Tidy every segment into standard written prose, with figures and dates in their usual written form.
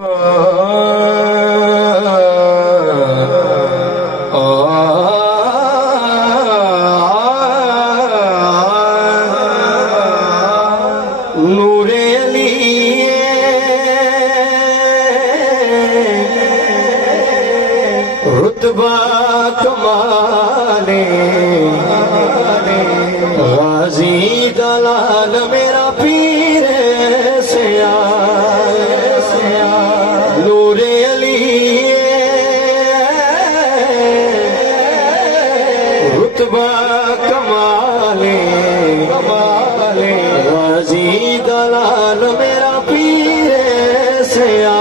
नूरे अली रुतबा कमाले गाजी दलाल मेरा पीर सया नूरे अली रुतबा कमाले गाजी दलाल मेरा पीर सया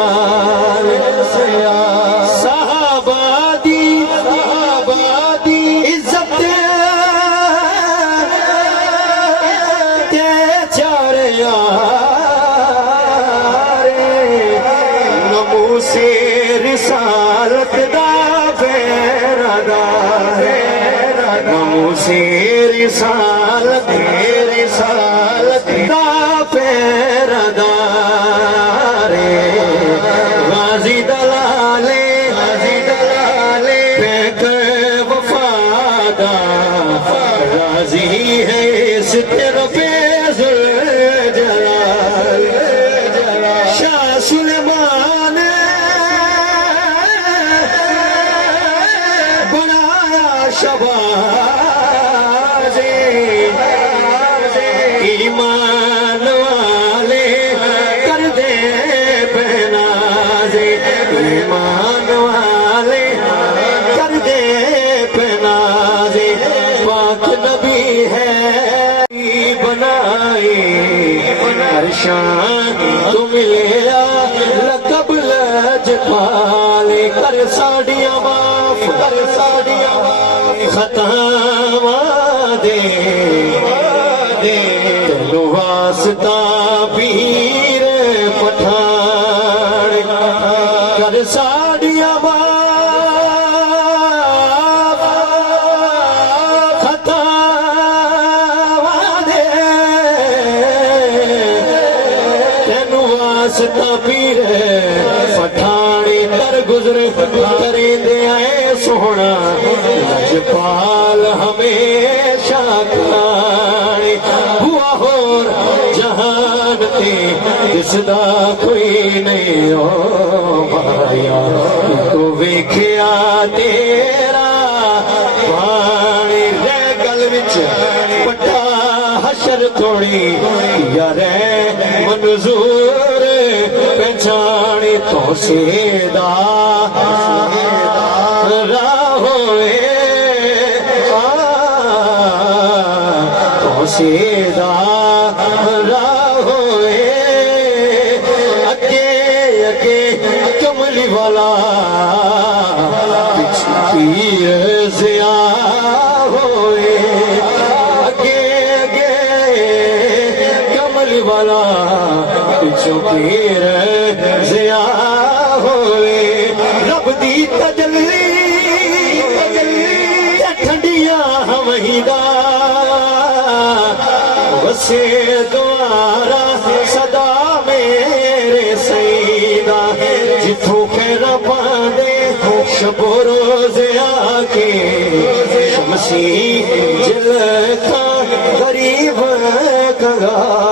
से रिसालत दा फेरदा नमो से रिसालत दा फेरदा रे गाजी दलाले फेंक वफादा राजी है सितर फेजुल जलाल शाह सुलेमान शबाज़े ईमान वाले कर दे पहनाज़े ईमान वाले कर दे पहनाज़े पाक नबी है बनाए हर शान तू मिलेगा लक़ब लजपाले कर साड़ियाँ माफ कर साड़ियाँ खतावा दे तेनु वास्ता पीर पठान कर साड़िया खतावा दे तेनु वास्ता पीर पठानी कर गुजरे करे दे आए सोना लजपाल हमेशा खाने हुआ होर जहान ते जिसदा कोई नहीं हो माया तो वेखिया तेरा पानी रे गल विच पट्टा हशर थोड़ी यार मंजूर पहचाने तो सेदा सीधा होए अगे अगे कमली वाला पीर ज़िया होए अगे अगे कमली वाला पिछो पीर ज़िया होए रब दी तजल्ली ठंडिया हवहीदा वसे द्वारा सदा मेरे सईदा जिथों खैरा पांदे शबो रोज़ आके शमसी जिल का गरीब कंगा